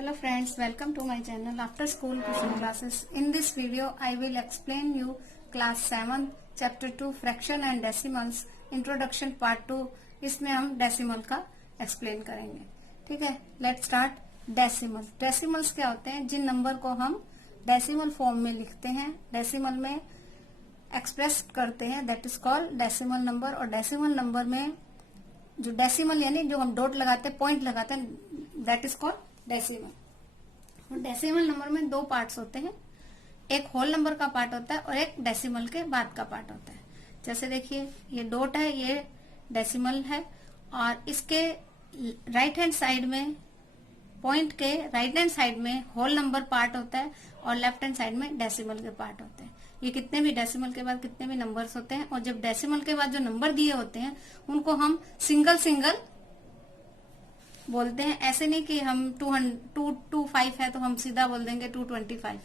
Hello friends, welcome to my channel After School Cooking Classes. In this video, I will explain you class 7 chapter 2 fraction and decimals introduction part 2. इसमें हम decimal का explain करेंगे. ठीक है, let's start. Decimal. Decimals क्या होते हैं? जिन number को हम डेसिमल फॉर्म में लिखते हैं, डेसिमल में एक्सप्रेस करते हैं, that is called decimal number. और डेसिमल नंबर में जो डेसिमल यानी जो हम डॉट लगाते हैं, पॉइंट लगाते हैं, that is called decimal. Decimal number में दो पार्ट्स होते हैं, एक होल नंबर का पार्ट होता है और एक डेसिमल के बाद का पार्ट होता है. जैसे देखिए, ये डॉट है, ये डेसिमल है, और इसके राइट हैंड साइड में, पॉइंट के राइट हैंड साइड में होल नंबर पार्ट होता है और लेफ्ट हैंड साइड में डेसिमल के पार्ट होते हैं. ये कितने भी डेसिमल के बाद कितने भी नंबर्स होते हैं, और जब डेसिमल के बाद जो नंबर दिए होते हैं उनको हम सिंगल सिंगल बोलते हैं. ऐसे नहीं कि हम 225 है तो हम सीधा बोल देंगे 225.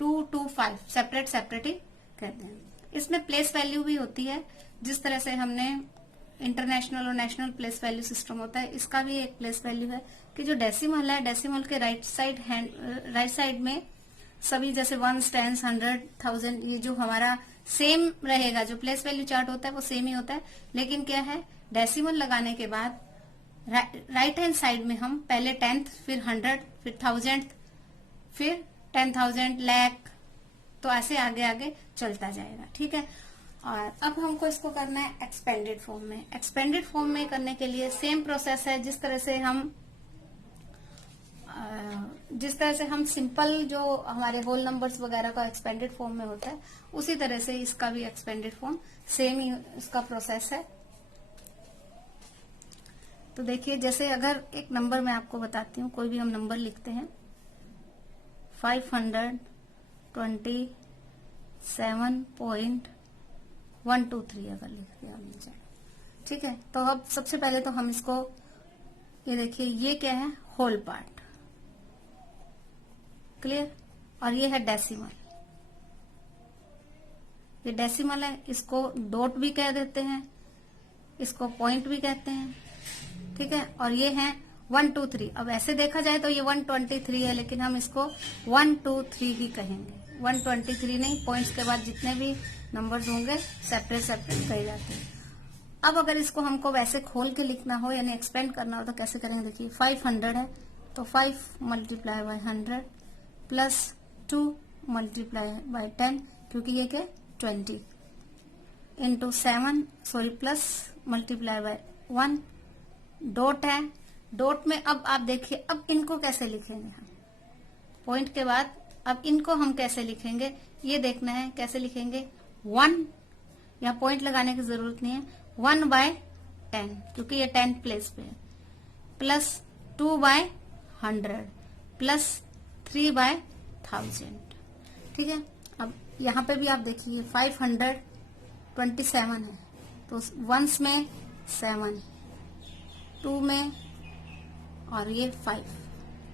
225 सेपरेट सेपरेट ही कहते हैं. इसमें प्लेस वैल्यू भी होती है. जिस तरह से हमने इंटरनेशनल और नेशनल प्लेस वैल्यू सिस्टम होता है, इसका भी एक प्लेस वैल्यू है कि जो डेसिमल है, डेसिमल के राइट साइड में सभी जैसे 1, 10, 100, 1000 ये जो हमारा सेम रहेगा, जो प्लेस वैल्यू चार्ट होता है वो सेम ही होता है. लेकिन क्या है, डेसिमल लगाने के बाद राइट हैंड साइड में हम पहले 10th, फिर 100, फिर 1000, फिर 10,000, लाख, तो ऐसे आगे आगे चलता जाएगा. ठीक है. और अब हमको इसको करना है एक्सपेंडेड फॉर्म में. एक्सपेंडेड फॉर्म में करने के लिए सेम प्रोसेस है. जिस तरह से हम सिंपल जो हमारे होल नंबर्स वगैरह का एक्सपेंडेड फॉर्म में होता है, उसी तरह से इसका भी एक्सपेंडेड फॉर्म सेम ही इसका प्रोसेस है. तो देखिए, जैसे अगर एक नंबर मैं आपको बताती हूँ, कोई भी हम नंबर लिखते हैं, 527.123 अगर लिख दिया हमने. ठीक है. तो अब सबसे पहले तो हम इसको, ये देखिए, ये क्या है, होल पार्ट. क्लियर. और ये है डेसिमल. ये डेसिमल है, इसको डॉट भी कह देते हैं, इसको पॉइंट भी कहते हैं. ठीक है. और ये है 1, 2, 3. अब ऐसे देखा जाए तो ये 123 है, लेकिन हम इसको 1, 2, 3 ही कहेंगे. 123 नहीं, पॉइंट्स के बाद जितने भी नंबर्स होंगे सेपरेट सेपरेट कहे जाते हैं. अब अगर इसको हमको वैसे खोल के लिखना हो, यानी एक्सपेंड करना हो, तो कैसे करेंगे? देखिए, 500 है तो 5 multiply by 100 plus 2 multiply by 10, क्योंकि ये क्या 20 into 7, sorry, plus multiply by 1. Dot है, डॉट में अब आप देखिए, अब इनको कैसे लिखेंगे हम, पॉइंट के बाद अब इनको हम कैसे लिखेंगे ये देखना है. कैसे लिखेंगे? 1, यहाँ पॉइंट लगाने की जरूरत नहीं है, 1/10 क्योंकि ये 10th प्लेस पे है, प्लस 2/100 प्लस 3/1000. ठीक है. अब यहाँ पे भी आप देखिए 527 है तो 1s में 7, 2 में, और ये 5.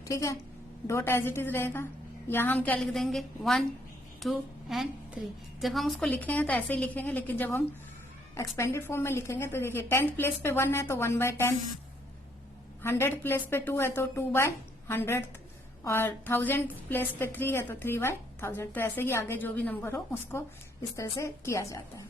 ठीक है. डॉट एज इट इज रहेगा. यहाँ हम क्या लिख देंगे? 1, 2 एंड 3. जब हम उसको लिखेंगे तो ऐसे ही लिखेंगे, लेकिन जब हम एक्सपेंडेड फॉर्म में लिखेंगे तो देखिए, 10th प्लेस पे 1 है तो 1/10, 100th प्लेस पे 2 है तो 2/100, और 1000th प्लेस पे 3 है तो 3/1000. तो ऐसे ही आगे जो भी नंबर हो उसको इस तरह से किया जाता है.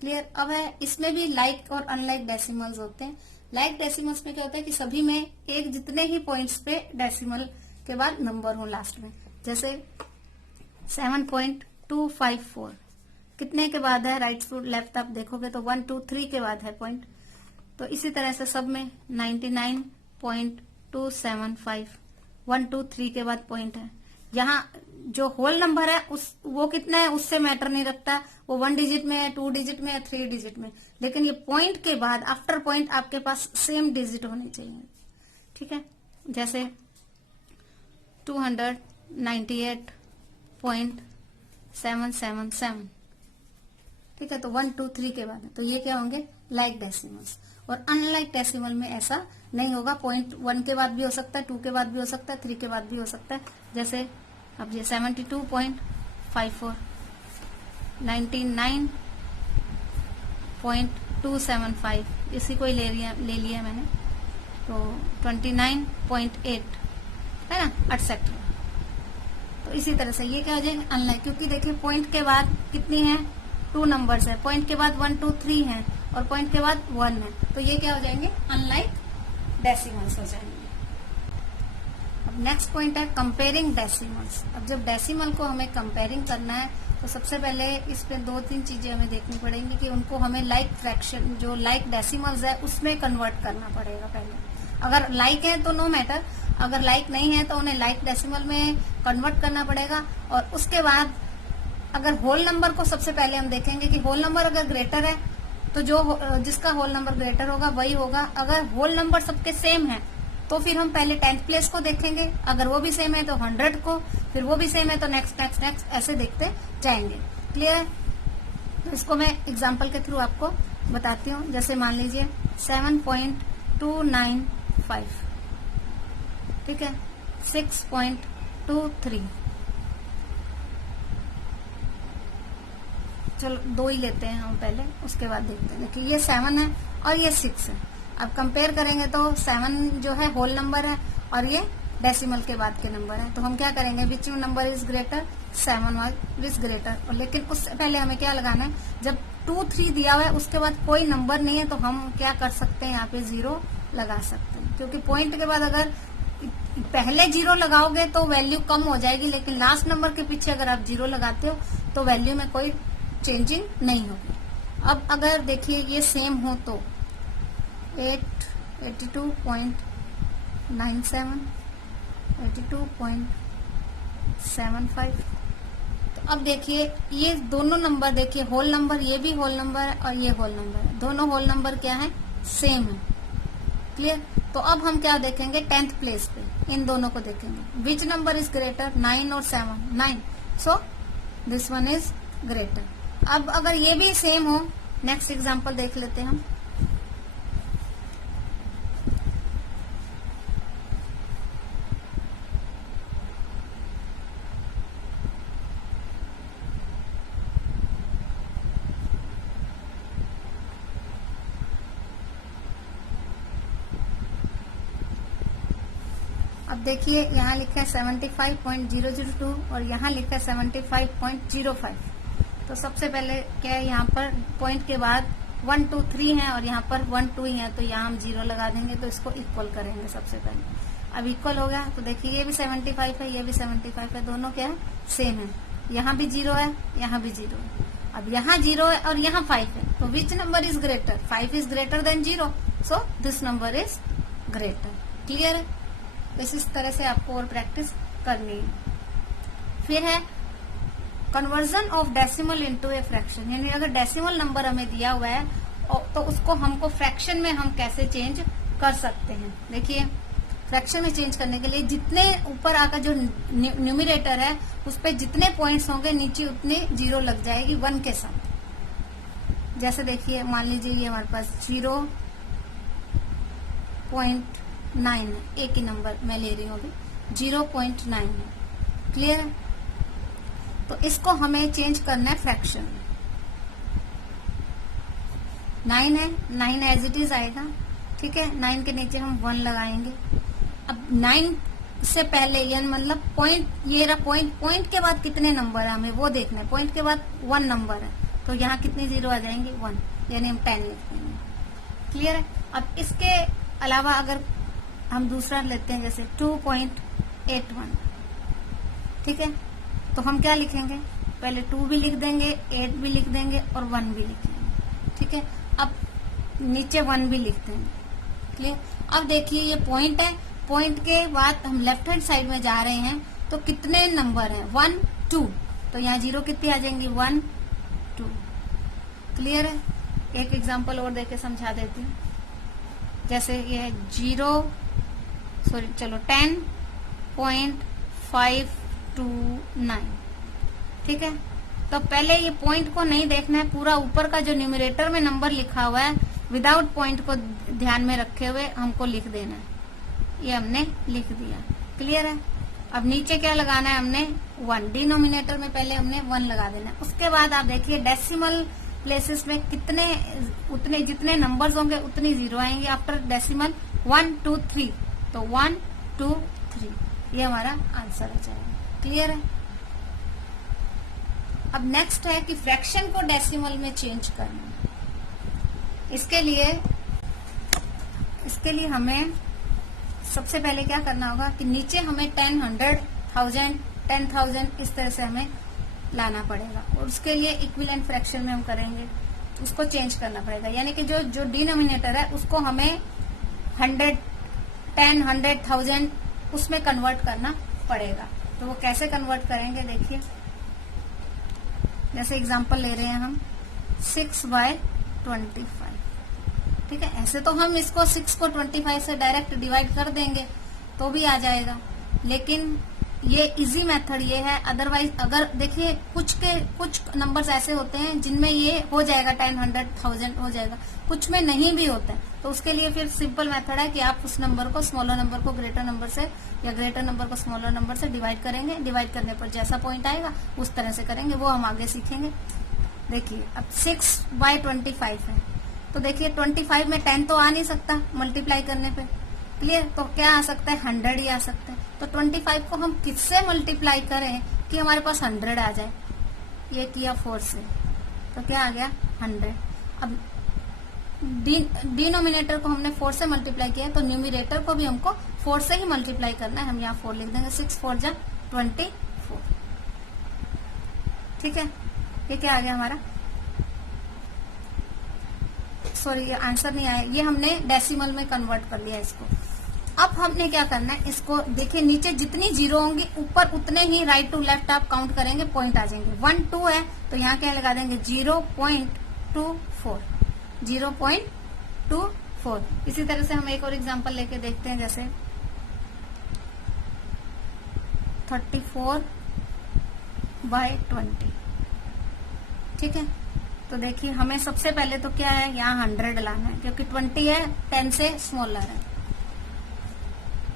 क्लियर. अब है, इसमें भी लाइक और अनलाइक डेसिमल्स होते हैं. लाइक डेसिमल्स में क्या होता है कि सभी में एक जितने ही पॉइंट्स पे डेसिमल के बाद नंबर हो लास्ट में. जैसे 7.254 कितने के बाद है? राइट टू लेफ्ट आप देखोगे तो 1, 2, 3 के बाद है पॉइंट. तो इसी तरह से सब में 99.275 1, 2, 3 के बाद पॉइंट है. यहाँ जो होल नंबर है वो कितना है उससे मैटर नहीं रखता, वो 1 डिजिट में है, 2 डिजिट में है, 3 डिजिट में. लेकिन ये पॉइंट के बाद, आफ्टर पॉइंट, आपके पास सेम डिजिट होनी चाहिए. ठीक है. जैसे 298.777. ठीक है. तो 1, 2, 3 के बाद है, तो ये क्या होंगे? Like decimals. और अनलाइक डेसिमल में ऐसा नहीं होगा. पॉइंट 1 के बाद भी हो सकता है, 2 के बाद भी हो सकता है, 3 के बाद भी हो सकता है. जैसे अब ये 72.54, 99.275, इसी को ही ले लिया मैंने. तो 29.8, है ना, एटसेट्रा। तो इसी तरह से ये क्या हो जाएगा, अनलाइक, क्योंकि देखिए पॉइंट के बाद कितनी है, 2 नंबर्स है, पॉइंट के बाद 1 2 3 है और पॉइंट के बाद 1 है, तो ये क्या हो जाएंगे, अनलाइक डेसिमल्स हो जाएंगे। अब नेक्स्ट पॉइंट है कंपेयरिंग डेसिमल्स। अब जब डेसिमल को हमें कंपेयरिंग करना है तो सबसे पहले इस पे 2-3 चीजें हमें देखनी पड़ेंगी कि उनको हमें लाइक फ्रैक्शन, जो लाइक डेसिमल्स है उसमें कन्वर्ट करना पड़ेगा पहले। अगर लाइक है तो नो मैटर, अगर लाइक नहीं है तो उन्हें लाइक डेसिमल में कन्वर्ट करना पड़ेगा। और उसके बाद अगर होल नंबर को सबसे पहले हम देखेंगे कि होल नंबर अगर ग्रेटर है तो जो जिसका होल नंबर ग्रेटर होगा वही होगा। अगर होल नंबर सबके सेम है तो फिर हम पहले 10th प्लेस को देखेंगे, अगर वो भी सेम है तो 100 को, फिर वो भी सेम है तो नेक्स्ट नेक्स्ट नेक्स्ट ऐसे देखते जाएंगे। क्लियर है? तो इसको मैं एग्जांपल के थ्रू आपको बताती हूँ। जैसे मान लीजिए 7.295, ठीक है, 6.23, चलो 2 ही लेते हैं हम पहले, उसके बाद देखते हैं। देखिए ये 7 है और ये 6 है। अब कंपेयर करेंगे तो 7 जो है होल नंबर है और ये डेसिमल के बाद के नंबर है, तो हम क्या करेंगे, which number is greater, 7 is greater. और लेकिन उससे पहले हमें क्या लगाना है, जब 2 3 दिया हुआ है उसके बाद कोई नंबर नहीं है तो हम क्या कर सकते हैं, यहाँ पे 0 लगा सकते हैं, क्योंकि पॉइंट के बाद अगर पहले 0 लगाओगे तो वैल्यू कम हो जाएगी, लेकिन लास्ट नंबर के पीछे अगर आप 0 लगाते हो तो वैल्यू में कोई चेंजिंग नहीं होगी। अब अगर देखिए ये सेम हो तो 82.97, 82.75, तो अब देखिए ये दोनों नंबर, देखिए होल नंबर, ये भी होल नंबर है और ये होल नंबर है, दोनों होल नंबर क्या है, सेम है। क्लियर? तो अब हम क्या देखेंगे, 10th प्लेस पे इन दोनों को देखेंगे, विच नंबर इज ग्रेटर, 9 और 7, 9, so this one is greater. अब अगर ये भी सेम हो, नेक्स्ट एग्जांपल देख लेते हैं हम। अब देखिए यहाँ लिखा है 75.002 और यहाँ लिखा है 75.05। तो सबसे पहले क्या है, यहाँ पर पॉइंट के बाद 1 2 3 है और यहाँ पर 1 2 ही है, तो यहाँ हम 0 लगा देंगे, तो इसको इक्वल करेंगे सबसे पहले। अब इक्वल हो गया तो देखिए ये भी 75 है, ये भी 75 है, दोनों क्या है, सेम है। यहाँ भी 0 है, यहाँ भी 0 है। अब यहाँ 0 है और यहाँ 5 है, तो which number is greater, 5 is greater than 0, so this number is greater. Clear है? इस तरह से आपको और प्रैक्टिस करनी है। फिर है conversion of decimal into a fraction, यानी अगर डेसिमल नंबर हमें दिया हुआ है तो उसको हमको फ्रैक्शन में हम कैसे चेंज कर सकते हैं। देखिए फ्रैक्शन में चेंज करने के लिए जितने ऊपर आकर जो न्यूमिरेटर है उस पर जितने पॉइंट्स होंगे नीचे उतने 0 लग जाएगी 1 के साथ। जैसे देखिए मान लीजिए ये हमारे पास 0.9 है, एक ही नंबर मैं ले रही हूँ अभी, 0.9 है। क्लियर है? तो इसको हमें चेंज करना है फ्रैक्शन में। 9 है, 9 एज इट इज आएगा, ठीक है। 9 के नीचे हम 1 लगाएंगे। अब 9 से पहले यानी मतलब पॉइंट, ये रहा पॉइंट, पॉइंट के बाद कितने नंबर है हमें वो देखना है। पॉइंट के बाद 1 नंबर है तो यहाँ कितनी 0 आ जाएंगे, 1, यानी हम 10 लिख देंगे। क्लियर है? अब इसके अलावा अगर हम दूसरा लेते हैं जैसे 2.81, ठीक है, तो हम क्या लिखेंगे, पहले 2 भी लिख देंगे, 8 भी लिख देंगे और 1 भी लिखेंगे, ठीक है। अब नीचे 1 भी लिख देंगे। क्लियर? अब देखिए ये पॉइंट है, पॉइंट के बाद हम लेफ्ट हैंड साइड में जा रहे हैं तो कितने नंबर हैं, 1 2, तो यहाँ 0 कितनी आ जाएंगी, 1 2। क्लियर है? एक एग्जांपल और देके समझा देती हूँ। जैसे ये है 10.529, ठीक है। तो पहले ये पॉइंट को नहीं देखना है, पूरा ऊपर का जो न्यूमरेटर में नंबर लिखा हुआ है विदाउट पॉइंट को ध्यान में रखे हुए हमको लिख देना है। ये हमने लिख दिया। क्लियर है? अब नीचे क्या लगाना है हमने, 1, डिनोमिनेटर में पहले हमने 1 लगा देना है। उसके बाद आप देखिए डेसिमल प्लेसेस में कितने, उतने जितने नंबर्स होंगे उतनी 0 आएंगे आफ्टर डेसिमल 1 2 3, तो 1 2 3। ये हमारा आंसर आ जाएगा। क्लियर है। अब नेक्स्ट है कि फ्रैक्शन को डेसिमल में चेंज करना। इसके लिए हमें सबसे पहले क्या करना होगा कि नीचे हमें 10, 100, 1000, 10,000 इस तरह से हमें लाना पड़ेगा, और उसके लिए इक्विवेलेंट फ्रैक्शन में हम करेंगे, उसको चेंज करना पड़ेगा। यानी कि जो डिनोमिनेटर है उसको हमें 100, 10, 100, 1000 उसमें कन्वर्ट करना पड़ेगा। तो वो कैसे कन्वर्ट करेंगे देखिए, जैसे एग्जांपल ले रहे हैं हम 6/25। ठीक है, ऐसे तो हम इसको 6 को 25 से डायरेक्ट डिवाइड कर देंगे तो भी आ जाएगा, लेकिन ये इजी मेथड ये है। अदरवाइज अगर देखिए कुछ नंबर्स ऐसे होते हैं जिनमें ये हो जाएगा 10, 100, 1000 हो जाएगा, कुछ में नहीं भी होता है, तो उसके लिए फिर सिंपल मेथड है कि आप उस नंबर को स्मॉलर नंबर को ग्रेटर नंबर से या ग्रेटर नंबर को स्मॉलर नंबर से डिवाइड करेंगे। डिवाइड करने पर जैसा पॉइंट आएगा उस तरह से करेंगे, वो हम आगे सीखेंगे। देखिए अब 6/25 है, तो देखिए 25 में 10 तो आ नहीं सकता मल्टीप्लाई करने पे। क्लियर। तो क्या आ सकता है, 100 ही आ सकता है। तो 25 को हम किससे मल्टीप्लाई करें कि हमारे पास 100 आ जाए। ये किया 4 से, तो क्या आ गया 100। अब डिनोमिनेटर को हमने 4 से मल्टीप्लाई किया, तो न्यूमिनेटर को भी हमको 4 से ही मल्टीप्लाई करना है। हम यहाँ 4 लिख देंगे, 6 4 जा 24। ठीक है, ये क्या आ गया हमारा, सॉरी ये आंसर नहीं आया, ये हमने डेसिमल में कन्वर्ट कर लिया इसको। अब हमने क्या करना है, इसको देखिए नीचे जितनी जीरो होंगी ऊपर उतने ही राइट टू लेफ्ट आप काउंट करेंगे, पॉइंट आ जाएंगे। 1 2 है तो यहाँ क्या लगा देंगे 0.24, 0.24। इसी तरह से हम एक और एग्जांपल लेके देखते हैं, जैसे 34/20। ठीक है, तो देखिए हमें सबसे पहले तो क्या है, यहाँ 100 लाना है, क्योंकि 20 है 10 से स्मॉलर है।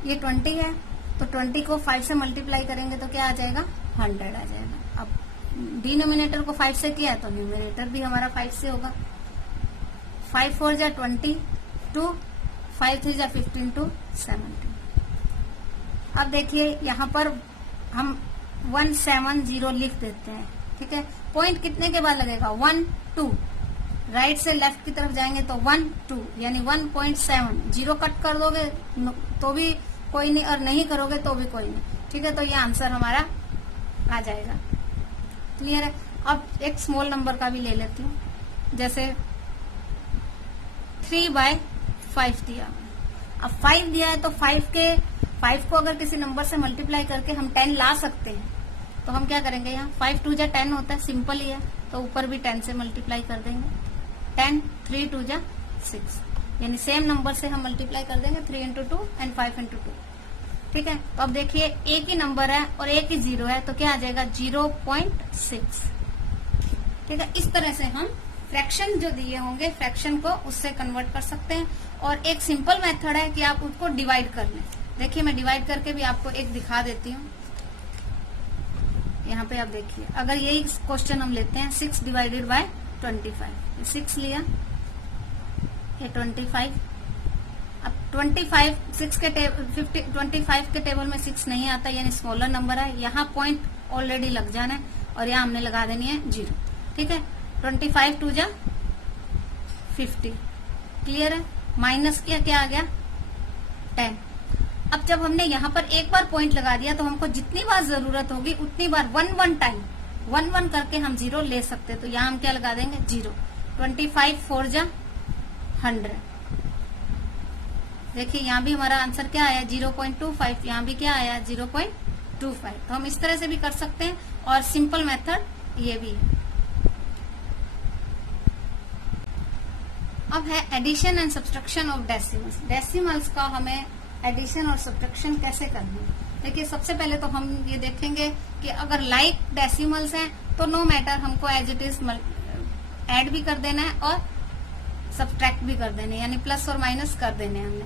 ये 20 है तो 20 को 5 से मल्टीप्लाई करेंगे तो क्या आ जाएगा, 100 आ जाएगा। अब डिनोमिनेटर को 5 से किया है तो न्यूमिनेटर भी हमारा 5 से होगा। 5 4 जा 22, 5 3 जा 15 to 17। अब देखिए यहाँ पर हम 170 लिख देते हैं। ठीक है, पॉइंट कितने के बाद लगेगा, 1 2। राइट से लेफ्ट की तरफ जाएंगे तो 1 2 यानी 1.7। 0 कट कर दोगे तो भी कोई नहीं, और नहीं करोगे तो भी कोई नहीं। ठीक है, तो ये आंसर हमारा आ जाएगा। क्लियर है। अब एक स्मॉल नंबर का भी ले लेती हूँ, जैसे 3/5 दिया। अब 5 दिया है तो 5 को अगर किसी नंबर से मल्टीप्लाई करके हम 10 ला सकते हैं, तो हम क्या करेंगे, यहाँ 5 2 जा 10 होता है, सिंपल ही है, तो ऊपर भी 10 से मल्टीप्लाई कर देंगे। 10 3 2 जा 6, यानी सेम नंबर से हम मल्टीप्लाई कर देंगे, 3 into 2 एंड 5 into 2। ठीक है, तो अब देखिए एक ही नंबर है और एक ही जीरो है, तो क्या आ जाएगा 0.6। ठीक है, इस तरह से हम फ्रैक्शन जो दिए होंगे फ्रैक्शन को उससे कन्वर्ट कर सकते हैं। और एक सिंपल मेथड है कि आप उसको डिवाइड कर लें। देखिए मैं डिवाइड करके भी आपको एक दिखा देती हूँ। यहाँ पे आप देखिए, अगर यही क्वेश्चन हम लेते हैं 6 divided by 25, 6 लिया, ये 25। अब 25 6 के 25 के टेबल में 6 नहीं आता, यानी स्मॉलर नंबर है। यहाँ पॉइंट ऑलरेडी लग जाना है और यहाँ हमने लगा देनी है 0। ठीक है, 25 2 जा 50। क्लियर है, माइनस किया, क्या आ गया 10। अब जब हमने यहाँ पर एक बार पॉइंट लगा दिया तो हमको जितनी बार जरूरत होगी उतनी बार 1 टाइम 1 करके हम 0 ले सकते हैं। तो यहाँ हम क्या लगा देंगे 0। 25 4 जा 100। देखिए यहाँ भी हमारा आंसर क्या आया 0.25, यहाँ भी क्या आया 0.25। तो हम इस तरह से भी कर सकते हैं, और सिंपल मेथड ये भी है। अब है addition and subtraction of decimals. Decimals का हमें एडिशन और सब्ट्रैक्शन कैसे करना है। देखिए सबसे पहले तो हम ये देखेंगे कि अगर लाइक डेसिमल्स हैं तो नो मैटर, हमको एज इट इज ऐड भी कर देना है और सब्ट्रैक्ट भी कर देने, यानी प्लस और माइनस कर देने हमने।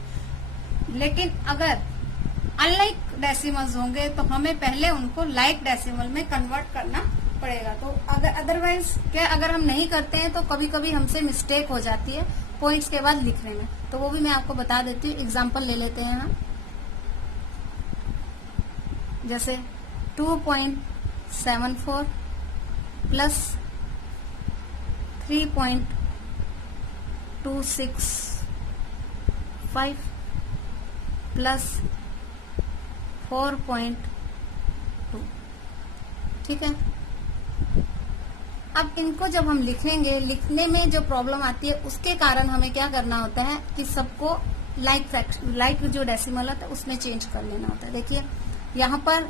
लेकिन अगर अनलाइक डेसिमल्स होंगे तो हमें पहले उनको लाइक डेसिमल में कन्वर्ट करना पड़ेगा। तो अगर अदरवाइज क्या, अगर हम नहीं करते हैं तो कभी कभी हमसे मिस्टेक हो जाती है पॉइंट्स के बाद लिखने में, तो वो भी मैं आपको बता देती हूँ। एग्जाम्पल ले लेते हैं हम। जैसे 2.74 प्लस 3.265 प्लस 4.2। ठीक है, अब इनको जब हम लिखेंगे, लिखने में जो प्रॉब्लम आती है उसके कारण हमें क्या करना होता है कि सबको लाइक जो डेसिमल होता है उसमें चेंज कर लेना होता है। देखिए यहाँ पर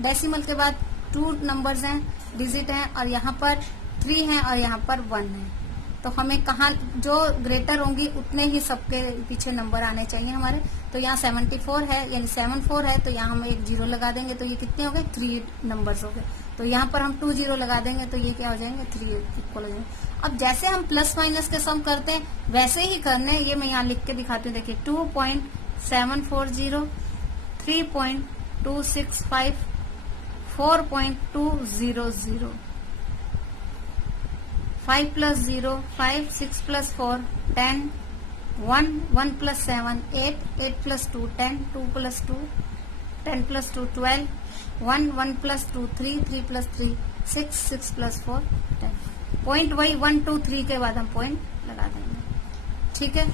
डेसिमल के बाद 2 नंबर्स हैं, डिजिट हैं, और यहाँ पर 3 हैं और यहाँ पर 1 है। तो हमें कहाँ जो ग्रेटर होंगी उतने ही सबके पीछे नंबर आने चाहिए हमारे। तो यहाँ 74 है, यानी 74 है, तो यहाँ हम एक 0 लगा देंगे, तो ये कितने हो गए, 3 नंबर्स हो गए। तो यहाँ पर हम 2 0 लगा देंगे, तो ये क्या हो जाएंगे, 3 इक्वल हो जाएंगे। अब जैसे हम प्लस माइनस के सम करते हैं वैसे ही करने हैं। ये मैं यहाँ लिख के दिखाती हूँ। देखिए 2.740, 3.265, 4.200, 5 plus 0, 5, 6 plus 4, 10, 1, 1 plus 7, 8, 8 plus 2, 10, 2 plus 2, 10 plus 2, 12, 1, 1 plus 2, 3, 3 plus 3, 6, 6 plus 4, 10। Point वही 1, 2, 3 के बाद हम पॉइंट लगा देंगे। ठीक है,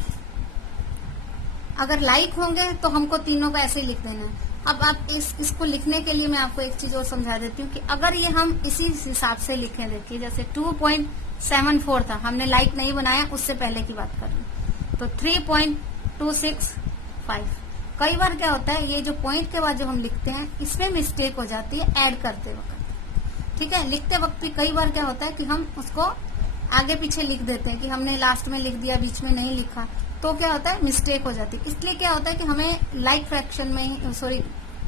अगर लाइक होंगे तो हमको तीनों को ऐसे ही लिख देना है। अब आप इसको लिखने के लिए मैं आपको एक चीज और समझा देती हूँ कि अगर ये हम इसी हिसाब से लिखें, देखिए जैसे 2.74 था, हमने लाइक नहीं बनाया, उससे पहले की बात कर रही हूँ, तो 3.265। कई बार क्या होता है, ये जो पॉइंट के बाद जो हम लिखते हैं इसमें मिस्टेक हो जाती है ऐड करते वक्त। ठीक है, लिखते वक्त भी कई बार क्या होता है कि हम उसको आगे पीछे लिख देते हैं कि हमने लास्ट में लिख दिया, बीच में नहीं लिखा, तो क्या होता है, मिस्टेक हो जाती है। इसलिए क्या होता है कि हमें लाइक फ्रैक्शन में,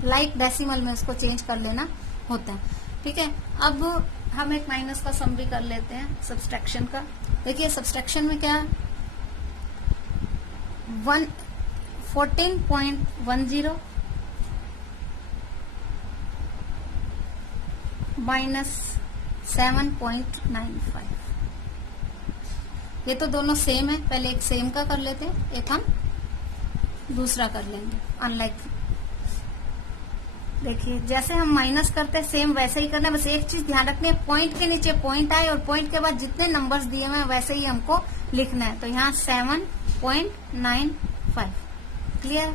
लाइक डेसिमल में उसको चेंज कर लेना होता है। ठीक है, अब हम एक माइनस का सम भी कर लेते हैं, सब्सट्रैक्शन का। देखिए सब्सट्रैक्शन में क्या, 14.10 माइनस 7.95। ये तो दोनों सेम है, पहले एक सेम का कर लेते हैं, एक हम दूसरा कर लेंगे अनलाइक। देखिए जैसे हम माइनस करते हैं सेम वैसे ही करना है, बस एक चीज ध्यान रखनी है, पॉइंट के नीचे पॉइंट आए और पॉइंट के बाद जितने नंबर्स दिए हुए हैं वैसे ही हमको लिखना है। तो यहाँ 7.95। क्लियर,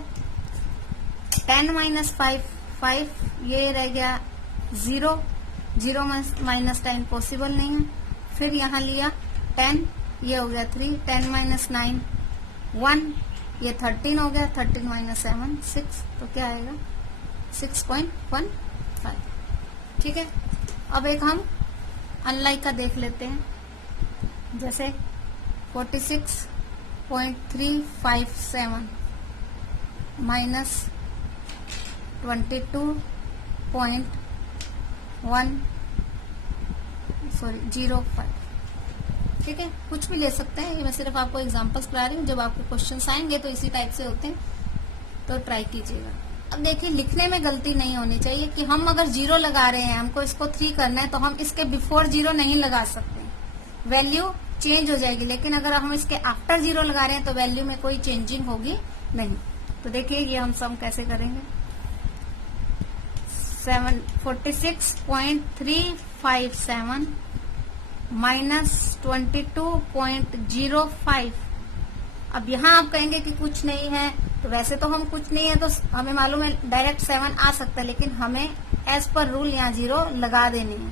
10 माइनस 5, 5, ये रह गया 0, 0 माइनस 10 पॉसिबल नहीं है। फिर यहाँ लिया 10, ये हो गया 3, 10 माइनस 9, 1, ये 13 हो गया, 13 माइनस 7, 6, तो क्या आएगा, 6.15। ठीक है, अब एक हम अनलाइक का देख लेते हैं, जैसे 46.357 माइनस 22.05। ठीक है, कुछ भी ले सकते हैं, ये मैं सिर्फ आपको एग्जांपल्स बता रही हूँ। जब आपको क्वेश्चंस आएंगे तो इसी टाइप से होते हैं, तो ट्राई कीजिएगा। अब देखिए लिखने में गलती नहीं होनी चाहिए कि हम अगर 0 लगा रहे हैं, हमको इसको 3 करना है, तो हम इसके बिफोर 0 नहीं लगा सकते, वैल्यू चेंज हो जाएगी। लेकिन अगर हम इसके आफ्टर 0 लगा रहे हैं तो वैल्यू में कोई चेंजिंग होगी नहीं। तो देखिए ये हम सम कैसे करेंगे, 46.357 माइनस 22.05। अब यहाँ आप कहेंगे कि कुछ नहीं है, तो वैसे तो हम कुछ नहीं है तो हमें मालूम है डायरेक्ट 7 आ सकता है, लेकिन हमें एज पर रूल यहाँ 0 लगा देनी है।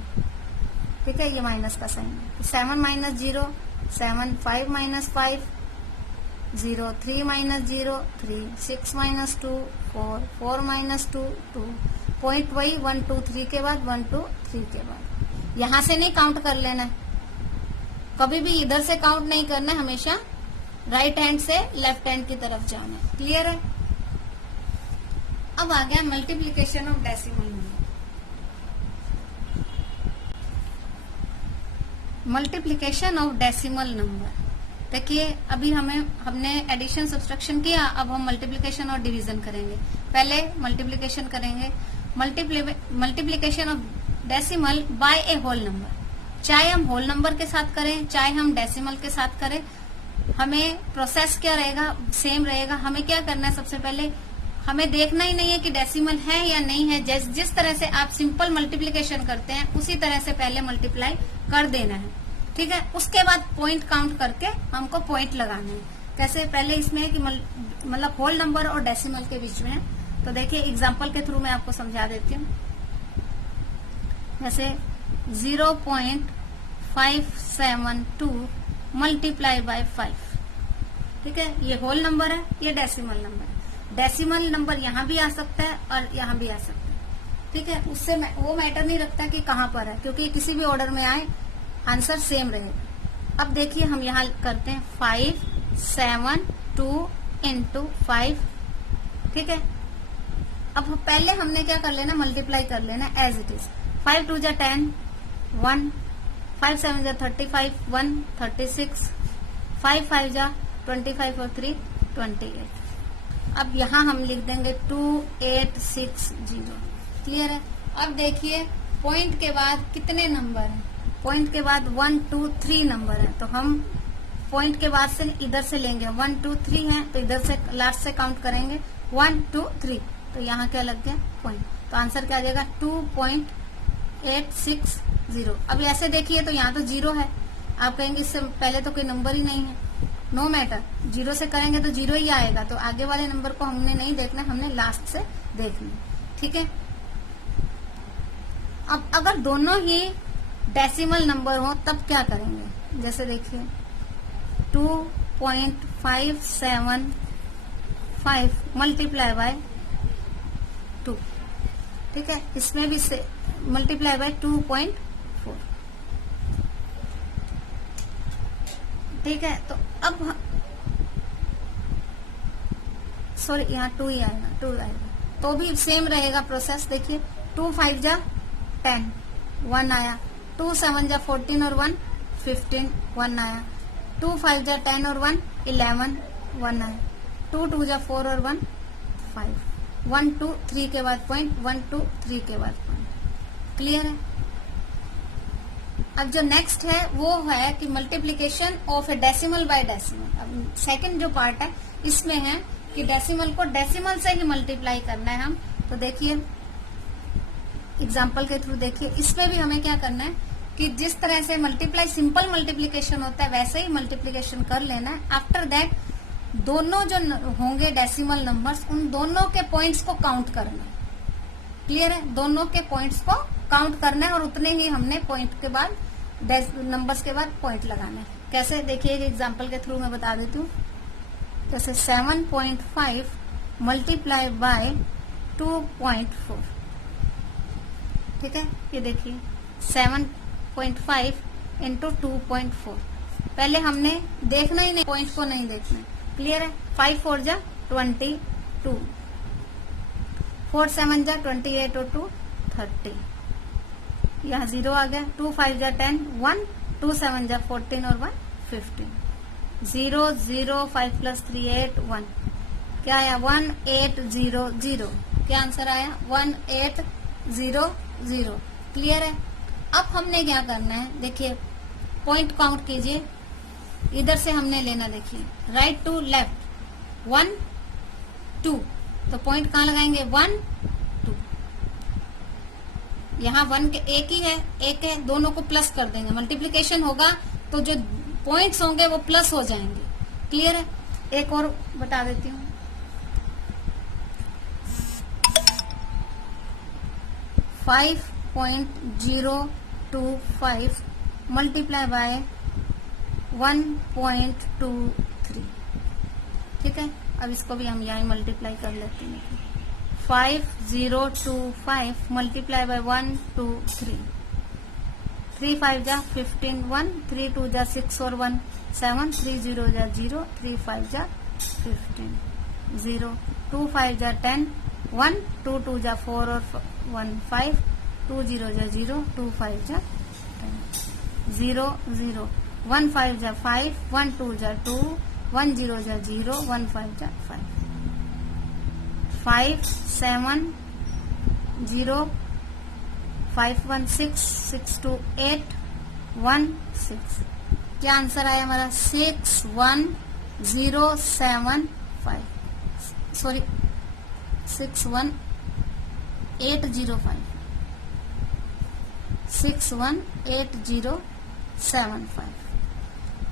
ठीक है, ये माइनस का साइन है, तो 7 minus 0, 7, 5 minus 5, 0, 3 minus 0, 3, 6 minus 2, 4, 4 minus 2, 2, point वही 1, 2, 3 के बाद 1, 2, 3 के बाद। यहाँ से नहीं काउंट कर लेना है, कभी भी इधर से काउंट नहीं करना है, हमेशा राइट हैंड से लेफ्ट हैंड की तरफ जाना है। क्लियर है, अब आ गया multiplication of decimal number. Multiplication of decimal number, देखिए अभी हमने एडिशन सब्सट्रैक्शन किया, अब हम मल्टीप्लीकेशन और डिवीजन करेंगे। पहले मल्टीप्लीकेशन करेंगे, multiplication of decimal by a whole number. चाहे हम होल नंबर के साथ करें, चाहे हम डेसिमल के साथ करें, हमें प्रोसेस क्या रहेगा, सेम रहेगा। हमें क्या करना है, सबसे पहले हमें देखना ही नहीं है कि डेसिमल है या नहीं है। जिस तरह से आप सिंपल मल्टीप्लीकेशन करते हैं उसी तरह से पहले मल्टीप्लाई कर देना है, ठीक है। उसके बाद पॉइंट काउंट करके हमको पॉइंट लगाना है। कैसे, पहले इसमें है कि मतलब होल नंबर और डेसिमल के बीच में है। तो देखिए एग्जांपल के थ्रू मैं आपको समझा देती हूँ। जैसे 0.572 मल्टीप्लाई बाय 5, ठीक है। ये होल नंबर है, ये डेसिमल नंबर है। डेसिमल नंबर यहाँ भी आ सकता है और यहाँ भी आ सकता है, ठीक है। उससे वो मैटर नहीं रखता कि कहाँ पर है, क्योंकि किसी भी ऑर्डर में आए आंसर सेम रहेगा। अब देखिए हम यहाँ करते हैं 572 इंटू 5, ठीक है। अब पहले हमने क्या कर लेना, मल्टीप्लाई कर लेना एज इट इज। 5 2 जा 10, 1, 5 7 जा 35, 1 36, 5 5 जा 25 और 3 28। अब यहाँ हम लिख देंगे 2860। क्लियर है। अब देखिए पॉइंट के बाद कितने नंबर हैं, पॉइंट के बाद 1 2 3 नंबर है। तो हम पॉइंट के बाद से इधर से लेंगे, 1 2 3 है तो इधर से लास्ट से काउंट करेंगे 1 2 3। तो यहाँ क्या लग गया, पॉइंट। तो आंसर क्या आ जाएगा 2.860। अब ऐसे देखिए तो यहाँ तो 0 है, आप कहेंगे इससे पहले तो कोई नंबर ही नहीं है। नो मैटर, 0 से करेंगे तो 0 ही आएगा। तो आगे वाले नंबर को हमने नहीं देखना, हमने लास्ट से देखना, ठीक है। अब अगर दोनों ही डेसिमल नंबर हो तब क्या करेंगे, जैसे देखिए 2.575 मल्टीप्लाई बाय 2, ठीक है। इसमें भी से मल्टीप्लाई बाय 2.4, ठीक है। तो अब सॉरी यहाँ 2 ही आएगा, 2 आएगा तो भी सेम रहेगा प्रोसेस। देखिए 2 5 जा 10, 1 आया। 2 7 जा 14 और 1 15, 1 आया। 2 5 जा 10 और 1 11, 1 आया। 2 2 जा 4 और 1 5, 1 2 3 के बाद पॉइंट, 1 2 3 के बाद पॉइंट। क्लियर है। अब जो नेक्स्ट है वो है कि multiplication of a decimal by decimal. अब सेकंड जो पार्ट है इसमें है कि डेसिमल को डेसिमल से ही मल्टीप्लाई करना है हम। तो देखिए एग्जाम्पल के थ्रू देखिए, इसमें भी हमें क्या करना है कि जिस तरह से मल्टीप्लाई सिंपल मल्टीप्लीकेशन होता है वैसे ही मल्टीप्लीकेशन कर लेना है। आफ्टर दैट दोनों जो होंगे डेसिमल नंबर्स, उन दोनों के पॉइंट्स को काउंट करना है। क्लियर है, दोनों के पॉइंट्स को काउंट करना है और उतने ही हमने पॉइंट के बाद नंबर्स के बाद पॉइंट लगाना है। कैसे, देखिए एक एग्जांपल के थ्रू मैं बता देती हूँ। जैसे 7.5 मल्टीप्लाई बाय 2.4, ठीक है। ये देखिए 7.5 इंटू 2.4। पहले हमने देखना ही नहीं, पॉइंट को नहीं देखना। क्लियर है। 5 4 जा 22, 4 7 जा 28 और 2 30। यहाँ 0 आ गया। 2 5 जा 10, 1, 2 7 जा 14 और 1 15। 0 0 5 प्लस 3 8 1। क्या आया 1800। क्या आंसर आया 1800। क्लियर है। अब हमने क्या करना है, देखिए पॉइंट काउंट कीजिए। इधर से हमने लेना, देखिए राइट टू लेफ्ट 1 2। तो पॉइंट कहाँ लगाएंगे 1 2। यहाँ 1 के एक ही है, एक है, दोनों को प्लस कर देंगे। मल्टीप्लीकेशन होगा तो जो पॉइंट्स होंगे वो प्लस हो जाएंगे। क्लियर है। एक और बता देती हूँ। 5.025 मल्टीप्लाई बाय 1.23, ठीक है। अब इसको भी हम यहाँ मल्टीप्लाई कर लेते हैं। 5025 मल्टीप्लाई बाय 1 2 3, 3 5 जा 15, 1 3 2 जा 6 और 1 7, 3 0 जा 0, 3 5 जा 15, 0 2 5 जा 10, 1 2 2 जा 4 और 1 5, 2 0 जा 0, 2 5 जा 10, 0 0 1 5 जा 5, 1 2 जा 2, 1 0 जा 0, 1 5 जा 5, 5 7 0 5 1 6 6 2 8 1 6। क्या आंसर आया हमारा 6107 5, सॉरी 61805 61805।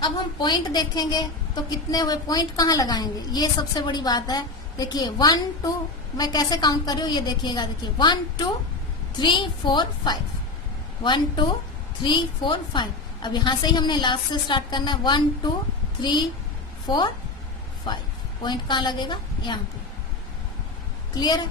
अब हम पॉइंट देखेंगे तो कितने हुए, पॉइंट कहाँ लगाएंगे, ये सबसे बड़ी बात है। देखिए 1 2, मैं कैसे काउंट कर रही हूँ ये देखिएगा। देखिए 1 2 3 4 5, 1 2 3 4 5। अब यहाँ से ही हमने लास्ट से स्टार्ट करना है। 1 2 3 4 5, पॉइंट कहाँ लगेगा, यहाँ पे। क्लियर है।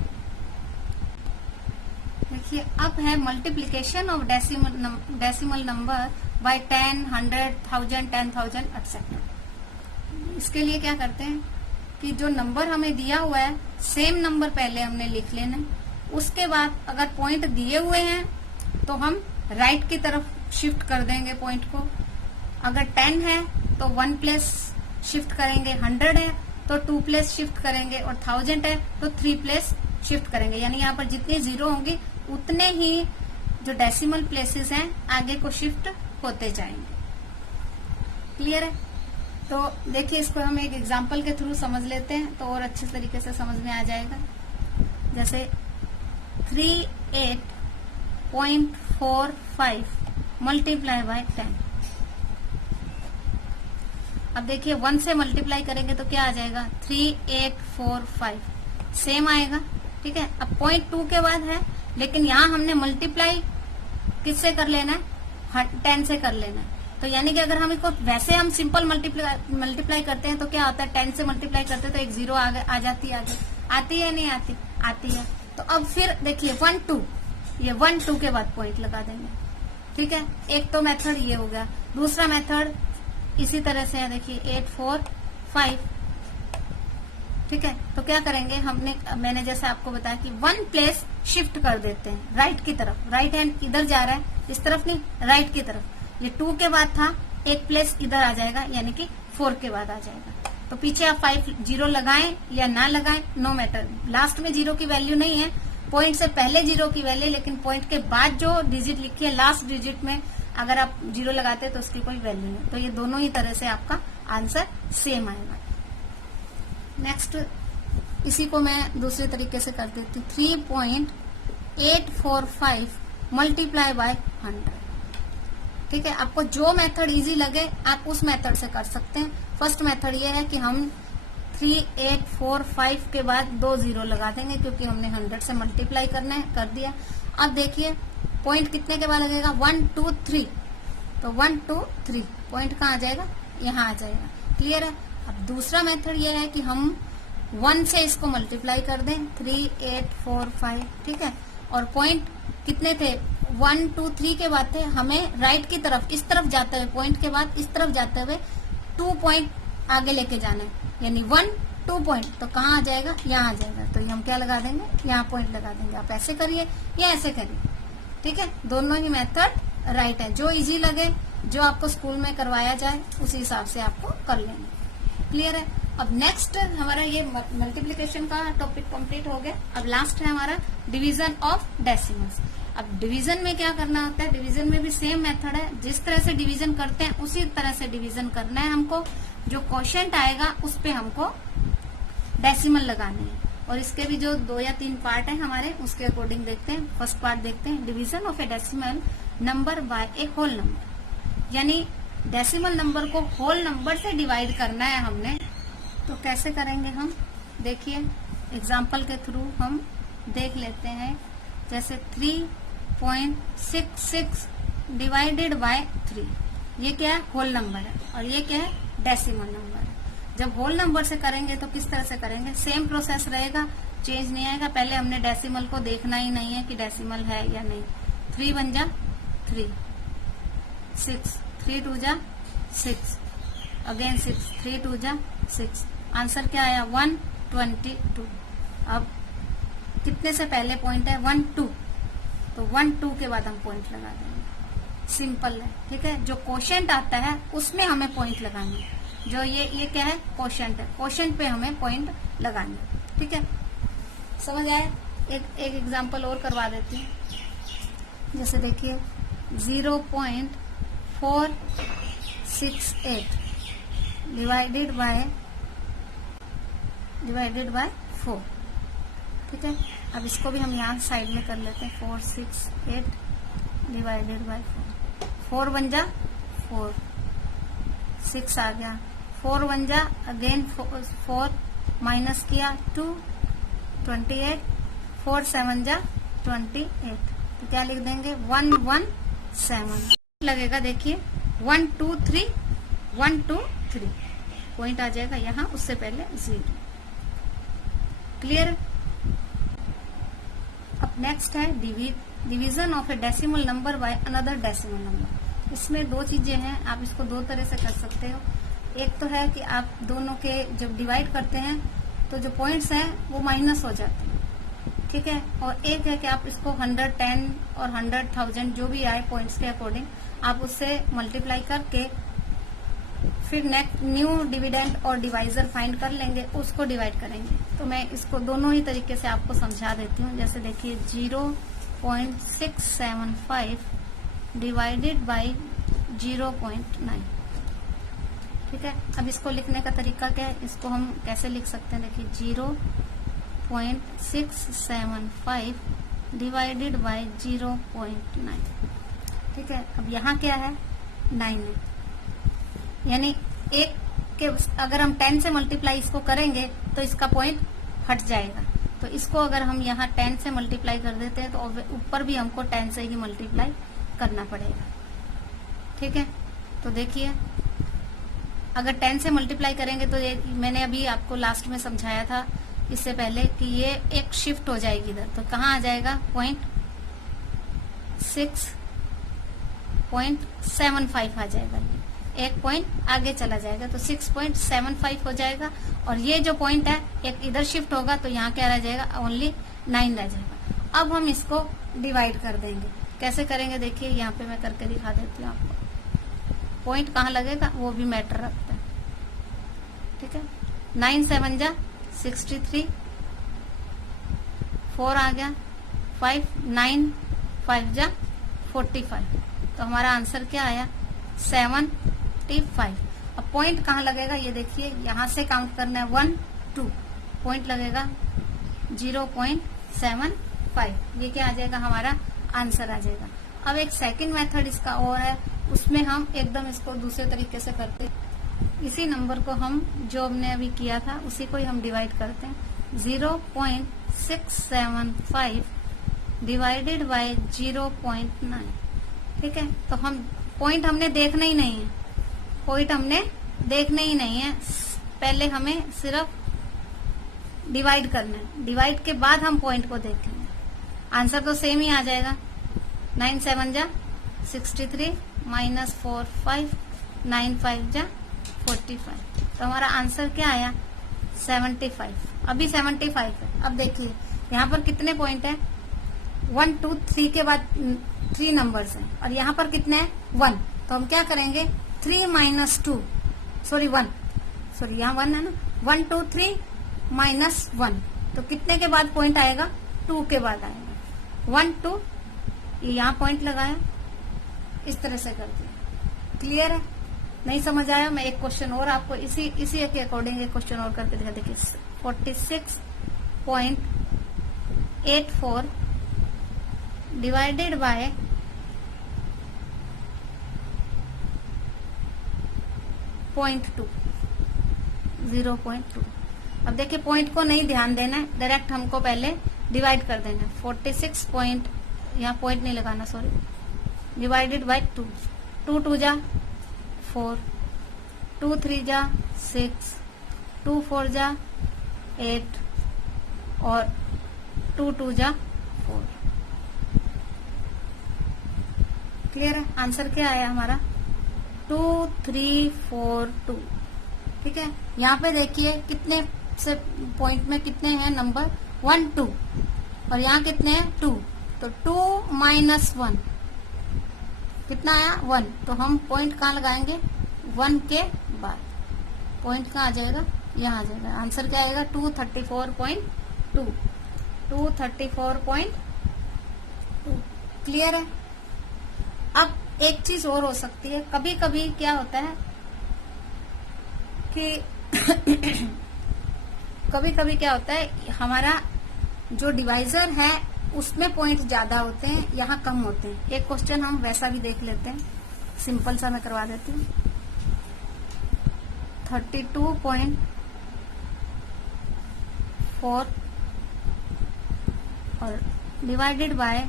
देखिए अब है multiplication of decimal number bye 10, 100, 1000, 10,000 etcetera. इसके लिए क्या करते हैं कि जो नंबर हमें दिया हुआ है सेम नंबर पहले हमने लिख लेना है। उसके बाद अगर पॉइंट दिए हुए हैं तो हम राइट की तरफ शिफ्ट कर देंगे पॉइंट को। अगर 10 है तो 1 प्लेस शिफ्ट करेंगे, 100 है तो 2 प्लेस शिफ्ट करेंगे, और 1000 है तो 3 प्लेस शिफ्ट करेंगे। यानी यहाँ पर जितनी जीरो होंगी उतने ही जो डेसिमल प्लेसेस हैं आगे को शिफ्ट होते जाएंगे। क्लियर है। तो देखिए इसको हम एक एग्जांपल के थ्रू समझ लेते हैं तो और अच्छे तरीके से समझ में आ जाएगा। जैसे 38.45 मल्टीप्लाई बाय 10। अब देखिए 1 से मल्टीप्लाई करेंगे तो क्या आ जाएगा, 3845 सेम आएगा। ठीक है। अब 0.2 के बाद है, लेकिन यहाँ हमने मल्टीप्लाई किससे कर लेना है, 10 से कर लेना है। तो यानी कि अगर हम इसको वैसे हम सिंपल मल्टीप्लाई करते हैं तो क्या होता है, 10 से मल्टीप्लाई करते हैं तो एक जीरो आ जाती है आगे। आती है नहीं आती, आती है। तो अब फिर देखिए 1 2, ये 1 2 के बाद पॉइंट लगा देंगे। ठीक है। एक तो मेथड ये हो गया। दूसरा मेथड इसी तरह से है। देखिए 845। ठीक है। तो क्या करेंगे, मैंने जैसे आपको बताया कि 1 प्लेस शिफ्ट कर देते हैं राइट की तरफ। राइट हैंड इधर जा रहा है, इस तरफ नहीं, राइट की तरफ। ये 2 के बाद था, एक प्लेस इधर आ जाएगा, यानी कि 4 के बाद आ जाएगा। तो पीछे आप 5 जीरो लगाएं या ना लगाएं, नो मैटर। लास्ट में जीरो की वैल्यू नहीं है, पॉइंट से पहले जीरो की वैल्यू, लेकिन पॉइंट के बाद जो डिजिट लिखी है लास्ट डिजिट में अगर आप जीरो लगाते हैं तो उसकी कोई वैल्यू नहीं। तो ये दोनों ही तरह से आपका आंसर सेम आएगा। नेक्स्ट इसी को मैं दूसरे तरीके से कर देती हूँ। 3.845 मल्टीप्लाई बाय 100। ठीक है। आपको जो मेथड इजी लगे आप उस मेथड से कर सकते हैं। फर्स्ट मेथड ये है कि हम 3845 के बाद 2 जीरो लगा देंगे क्योंकि हमने 100 से मल्टीप्लाई करना है, कर दिया। अब देखिए पॉइंट कितने के बाद लगेगा, 1 2 3। तो 1 2 3 पॉइंट कहाँ आ जाएगा, यहाँ आ जाएगा। क्लियर है। अब दूसरा मेथड ये है कि हम 1 से इसको मल्टीप्लाई कर दें, 3845। ठीक है। और पॉइंट कितने थे, 1 2 3 के बाद थे, हमें राइट की तरफ इस तरफ जाते हुए, पॉइंट के बाद इस तरफ जाते हुए 2 पॉइंट आगे लेके जाना है, यानी 1 2 पॉइंट। तो कहाँ आ जाएगा, यहाँ आ जाएगा। तो ये हम क्या लगा देंगे, यहाँ पॉइंट लगा देंगे। आप ऐसे करिए या ऐसे करिए। ठीक है। दोनों ही मेथड राइट है। जो इजी लगे, जो आपको स्कूल में करवाया जाए उसी हिसाब से आपको कर लेंगे। क्लियर है। अब नेक्स्ट हमारा ये मल्टीप्लिकेशन का टॉपिक कंप्लीट हो गया। अब लास्ट है हमारा डिवीजन ऑफ डेसिमल्स। अब डिवीजन में क्या करना होता है, डिवीजन में भी सेम मेथड है। जिस तरह से डिवीजन करते हैं उसी तरह से डिवीजन करना है हमको। जो क्वोशिएंट आएगा उस पे हमको डेसिमल लगानी है। और इसके भी जो 2 या 3 पार्ट है हमारे, उसके अकॉर्डिंग देखते हैं। फर्स्ट पार्ट देखते हैं, division of a decimal number by a whole number. यानी डेसिमल नंबर को होल नंबर से डिवाइड करना है हमने। तो कैसे करेंगे हम, देखिए एग्जाम्पल के थ्रू हम देख लेते हैं। जैसे 3.66 डिवाइडेड बाय 3, ये क्या है, होल नंबर है, और ये क्या है, डेसिमल नंबर है। जब होल नंबर से करेंगे तो किस तरह से करेंगे, सेम प्रोसेस रहेगा, चेंज नहीं आएगा। पहले हमने डेसिमल को देखना ही नहीं है कि डेसिमल है या नहीं। 3 1 जा 3, 6, 3 2 जा 6, अगेन 6, 3 2 जा 6। आंसर क्या आया, 122। अब कितने से पहले पॉइंट है, 1 2, तो 1 2 के बाद हम पॉइंट लगा देंगे। सिंपल है। ठीक है। जो क्वोशिएंट आता है उसमें हमें पॉइंट लगानी है। जो ये क्या है, क्वोशिएंट है, क्वोशिएंट पे हमें पॉइंट लगानी है। ठीक है। समझ आए। एक एग्जांपल और करवा देती हूँ। जैसे देखिए 0.468 डिवाइडेड बाय 4। ठीक है। अब इसको भी हम यहाँ साइड में कर लेते हैं। 4 6 8 डिवाइडेड बाय 4 1 जा 4, 6 आ गया, 4 1 जा अगेन 4 माइनस किया 2 28, 4 7 जा 28, तो क्या लिख देंगे 117 लगेगा। देखिए 1 2 3 1 2 3 पॉइंट आ जाएगा यहाँ, उससे पहले 0। क्लियर। अब नेक्स्ट है division of a decimal number by another decimal number. इसमें दो चीजें हैं, आप इसको दो तरह से कर सकते हो। एक तो है कि आप दोनों के जब डिवाइड करते हैं तो जो पॉइंट्स हैं वो माइनस हो जाते हैं, ठीक है। और एक है कि आप इसको 100 10 और 100 1000 जो भी आए पॉइंट्स के अकॉर्डिंग आप उससे मल्टीप्लाई करके फिर नेक्स्ट न्यू डिविडेंड और डिवाइजर फाइंड कर लेंगे, उसको डिवाइड करेंगे। तो मैं इसको दोनों ही तरीके से आपको समझा देती हूँ। जैसे देखिए 0.675 डिवाइडेड बाय 0.9, ठीक है। अब इसको लिखने का तरीका क्या है, इसको हम कैसे लिख सकते हैं, देखिए 0.675 डिवाइडेड बाय 0.9, ठीक है। अब यहाँ क्या है 9 है, यानी एक के अगर हम 10 से मल्टीप्लाई इसको करेंगे तो इसका पॉइंट हट जाएगा। तो इसको अगर हम यहाँ 10 से मल्टीप्लाई कर देते हैं तो ऊपर भी हमको 10 से ही मल्टीप्लाई करना पड़ेगा, ठीक है। तो देखिए अगर 10 से मल्टीप्लाई करेंगे तो ये मैंने अभी आपको लास्ट में समझाया था इससे पहले कि ये एक शिफ्ट हो जाएगी इधर, तो कहाँ आ जाएगा 6.75 आ जाएगा, एक पॉइंट आगे चला जाएगा तो 6.75 हो जाएगा। और ये जो पॉइंट है एक इधर शिफ्ट होगा तो यहाँ क्या रह जाएगा, ओनली 9 रह जाएगा। अब हम इसको डिवाइड कर देंगे। कैसे करेंगे देखिए यहाँ पे मैं करके दिखा देती हूँ आपको। पॉइंट कहाँ लगेगा वो भी मैटर रखता है, ठीक है। 9 7 जा 63, 4 आ गया 5, 9 5 जा 45, तो हमारा आंसर क्या आया 75। अब पॉइंट कहाँ लगेगा ये देखिए, यहाँ से काउंट करना है 1 2, पॉइंट लगेगा 0.75, ये क्या आ जाएगा हमारा आंसर आ जाएगा। अब एक सेकंड मेथड इसका और है, उसमें हम एकदम इसको दूसरे तरीके से करते हैं। इसी नंबर को हम जो हमने अभी किया था उसी को ही हम डिवाइड करते हैं। 0.675 डिवाइडेड बाय 0.9, ठीक है। तो हम पॉइंट हमने देखना ही नहीं है, पॉइंट हमने देखना ही नहीं है, पहले हमें सिर्फ डिवाइड करना है। डिवाइड के बाद हम पॉइंट को देखेंगे, आंसर तो सेम ही आ जाएगा। 9 7 जा 63 माइनस 4 5, 9 5 जा 45, तो हमारा आंसर क्या आया 75। अभी 75 है। अब देखिए यहाँ पर कितने पॉइंट है, 1 2 3 के बाद 3 नंबर्स हैं और यहाँ पर कितने हैं 1, तो हम क्या करेंगे 3 माइनस 2 सॉरी 1 सॉरी यहाँ 1 है ना, 1 2 3 माइनस 1, तो कितने के बाद पॉइंट आएगा 2 के बाद आएगा 1 2, यहाँ पॉइंट लगाया, इस तरह से कर दिया। क्लियर है, नहीं समझ आया मैं एक क्वेश्चन और आपको इसी के अकॉर्डिंग एक क्वेश्चन और करके दिखा। देखिए 46.84 डिवाइडेड बाय 0.2। अब देखिए पॉइंट को नहीं ध्यान देना है, डायरेक्ट हमको पहले डिवाइड कर देना है। 46 पॉइंट, यहाँ पॉइंट नहीं लगाना सॉरी, डिवाइडेड बाय 2, 2 2 जा 4, 2 3 जा 6, 2 4 जा 8 और 2 2 जा 4। क्लियर है, आंसर क्या आया हमारा 2 3 4 2, ठीक है। यहाँ पे देखिए कितने से पॉइंट में कितने हैं नंबर 1 2 और यहाँ कितने हैं 2, तो 2 माइनस 1 कितना आया 1, तो हम पॉइंट कहाँ लगाएंगे 1 के बाद, पॉइंट कहाँ आ जाएगा यहाँ आ जाएगा। आंसर क्या आएगा 234.2, 234.2। क्लियर है। अब एक चीज और हो सकती है, कभी कभी क्या होता है कि कभी कभी क्या होता है हमारा जो डिवाइजर है उसमें पॉइंट ज्यादा होते हैं, यहाँ कम होते हैं। एक क्वेश्चन हम वैसा भी देख लेते हैं, सिंपल सा मैं करवा देती हूँ। 32.4 और डिवाइडेड बाय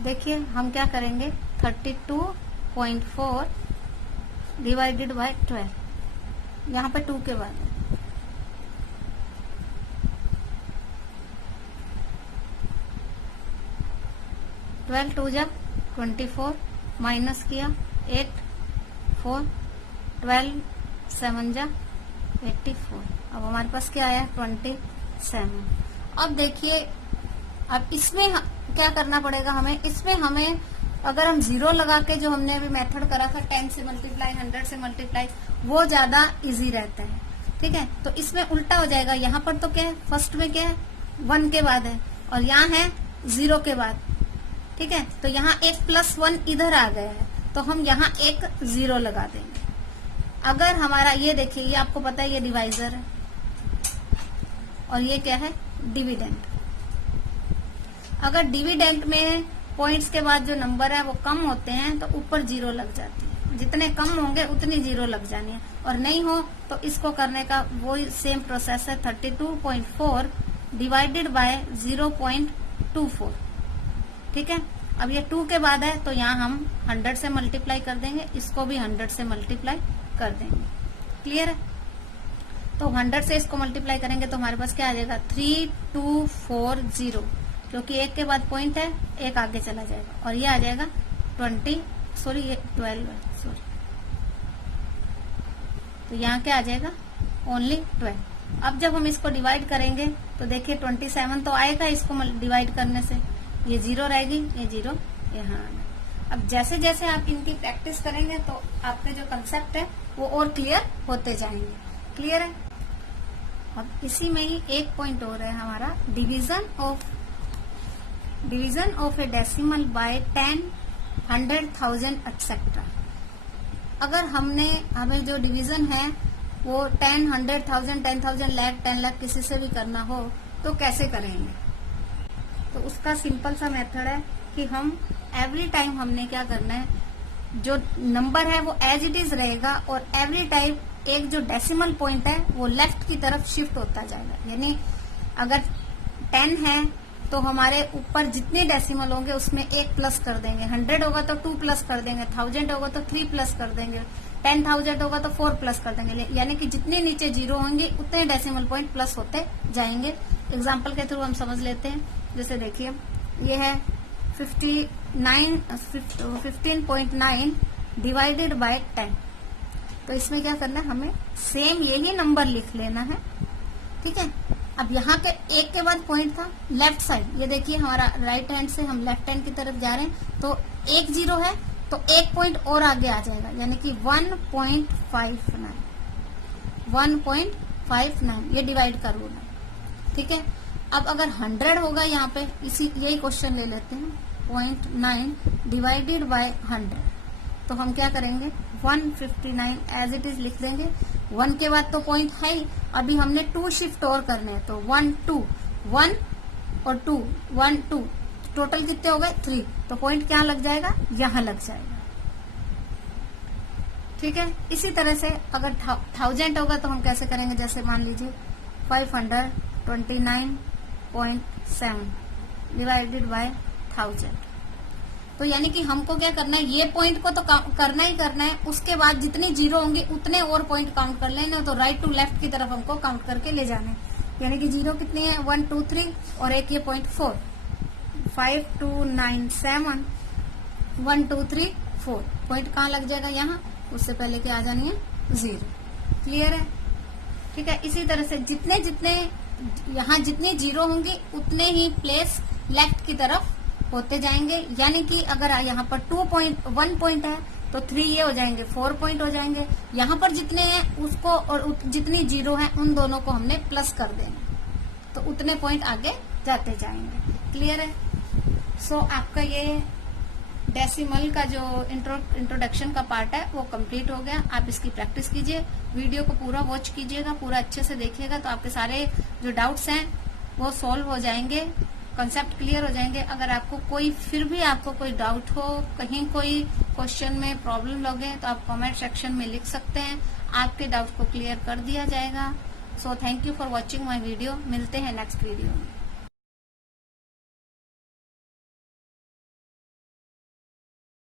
देखिए हम क्या करेंगे, 32.4 डिवाइडेड बाय 12, यहाँ पे 2 के बाद है। 12 2 जा 24, माइनस किया 8 4, 12 7 जा 84। अब हमारे पास क्या आया 27। अब देखिए, अब इसमें क्या करना पड़ेगा हमें, इसमें हमें अगर हम 0 लगा के जो हमने अभी मेथड करा था 10 से मल्टीप्लाई 100 से मल्टीप्लाई, वो ज्यादा इजी रहता है। ठीक है, तो इसमें उल्टा हो जाएगा। यहाँ पर तो क्या है, फर्स्ट में क्या है 1 के बाद है और यहाँ है 0 के बाद। ठीक है, तो यहाँ एक +1 इधर आ गया है, तो हम यहाँ एक 0 लगा देंगे। अगर हमारा ये देखिए, ये आपको पता है ये डिवाइजर है और ये क्या है डिविडेंड। अगर डिविडेंड में पॉइंट्स के बाद जो नंबर है वो कम होते हैं तो ऊपर 0 लग जाती है, जितने कम होंगे उतनी 0 लग जानी है, और नहीं हो तो इसको करने का वो सेम प्रोसेस है। 32.4 डिवाइडेड बाय 0.24। ठीक है, अब ये 2 के बाद है तो यहाँ हम 100 से मल्टीप्लाई कर देंगे, इसको भी 100 से मल्टीप्लाई कर देंगे। क्लियर है, तो 100 से इसको मल्टीप्लाई करेंगे तो हमारे पास क्या आ जाएगा 3240, क्योंकि एक के बाद पॉइंट है, एक आगे चला जाएगा, और ये आ जाएगा 12 है, सॉरी, तो यहाँ क्या आ जाएगा ओनली 12। अब जब हम इसको डिवाइड करेंगे तो देखिए 27 तो आएगा इसको डिवाइड करने से, ये 0 रहेगी, ये 0 यहाँ आना। अब जैसे जैसे आप इनकी प्रैक्टिस करेंगे तो आपके जो कंसेप्ट है वो और क्लियर होते जाएंगे। क्लियर है, अब इसी में ही एक पॉइंट और है हमारा, division of a decimal by 10, 100,000 etcetera. अगर हमें जो डिवीजन है वो 10, 100,000, 10,000, लाख, 10 लाख किसी से भी करना हो तो कैसे करेंगे। तो उसका सिंपल सा मेथड है कि हम एवरी टाइम हमने क्या करना है, जो नंबर है वो एज इट इज रहेगा और एवरी टाइम एक जो डेसिमल पॉइंट है वो लेफ्ट की तरफ शिफ्ट होता जाएगा। यानी अगर 10 है तो हमारे ऊपर जितने डेसिमल होंगे उसमें 1 प्लस कर देंगे, 100 होगा तो 2 प्लस कर देंगे, 1000 होगा तो 3 प्लस कर देंगे, 10,000 होगा तो 4 प्लस कर देंगे। यानी कि जितने नीचे 0 होंगे उतने डेसिमल पॉइंट प्लस होते जाएंगे। एग्जाम्पल के थ्रू हम समझ लेते हैं। जैसे देखिए ये है 15.9 डिवाइडेड बाय 10, तो इसमें क्या करना है, हमें सेम यही नंबर लिख लेना है। ठीक है, अब यहाँ पे 1 के बाद पॉइंट था लेफ्ट साइड, ये देखिए हमारा राइट हैंड से हम लेफ्ट हैंड की तरफ जा रहे हैं, तो 1 0 है तो 1 पॉइंट और आगे आ जाएगा, यानी कि 1.59 ये डिवाइड का रूल है। ठीक है, अब अगर 100 होगा यहाँ पे, यही क्वेश्चन ले लेते हैं, 0.9 डिवाइडेड बाय 100, तो हम क्या करेंगे 159 एज इट इज लिख देंगे। 1 के बाद तो पॉइंट है ही, अभी हमने 2 शिफ्ट और करने हैं, तो 1 2 1 और 2 1 2 टोटल कितने हो गए 3, तो पॉइंट क्या लग जाएगा, यहाँ लग जाएगा। ठीक है, इसी तरह से अगर 1000 होगा तो हम कैसे करेंगे, जैसे मान लीजिए 529.7 डिवाइडेड बाय 1000, तो यानी कि हमको क्या करना है, ये पॉइंट को तो करना ही करना है, उसके बाद जितने 0 होंगे उतने और पॉइंट काउंट कर लेना, तो राइट टू लेफ्ट की तरफ हमको काउंट करके ले जाना है। यानी कि 0 कितने हैं 1 2 3 और एक ये पॉइंट 4, 5 2 9 7 1 2 3 4, पॉइंट कहाँ लग जाएगा यहाँ, उससे पहले क्या आ जानी है 0। क्लियर है, ठीक है। इसी तरह से जितने यहाँ जितने 0 होंगे उतने ही प्लेस लेफ्ट की तरफ होते जाएंगे। यानी कि अगर यहाँ पर 1 पॉइंट है तो 3 ये हो जाएंगे, 4 पॉइंट हो जाएंगे। यहाँ पर जितने हैं उसको और जितनी 0 है उन दोनों को हमने प्लस कर देना, तो उतने पॉइंट आगे जाते जाएंगे। क्लियर है। सो आपका ये डेसिमल का जो इंट्रोडक्शन का पार्ट है वो कंप्लीट हो गया। आप इसकी प्रैक्टिस कीजिए, वीडियो को पूरा वॉच कीजिएगा, पूरा अच्छे से देखिएगा, तो आपके सारे जो डाउट्स हैं वो सॉल्व हो जाएंगे, कॉन्सेप्ट क्लियर हो जाएंगे। अगर आपको फिर भी आपको कोई डाउट हो, कहीं कोई क्वेश्चन में प्रॉब्लम लगे, तो आप कमेंट सेक्शन में लिख सकते हैं, आपके डाउट को क्लियर कर दिया जाएगा। So thank you for watching my video. मिलते हैं नेक्स्ट वीडियो में।